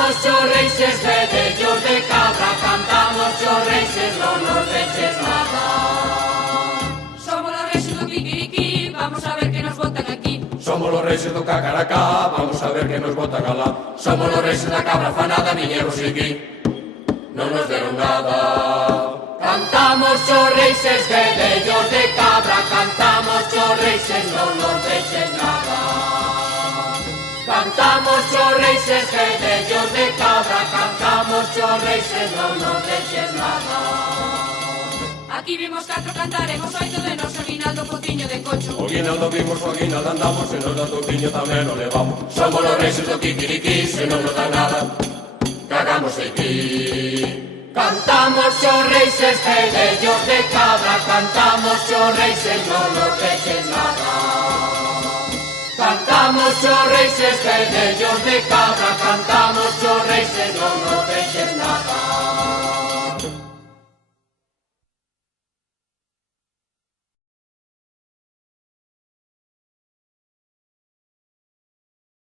Cantamos chorreises vedellos de cabra, cantamos chorreises, non nos deixes nada. Somos los reyes do Kikiriki, vamos a ver que nos botan aquí. Somos los reyes do Cacaracá, vamos a ver que nos botan alá. Somos los reyes da cabra fanada, viñeros aquí, non nos deron nada. Cantamos chorreises vedellos de cabra, cantamos chorreises, non nos deixes nada. Cantamos chorreises vedellos de cabra, cantamos chorreises, non nos deixes nada. Aquí vimos 4 cantaremos 8 de noso guinaldo pociño de cocho. O guinaldo vimos, o guinaldo andamos, se nos dá toquiño tamén o levamos. Somos los reyes do Kikiriki, se non nos dá nada, cagamos aquí. Cantamos chorreises vedellos de cabra, cantamos chorreises, non nos deixes nada. Cantamos chorreises vedellos de cabra, cantamos chorreises, non nos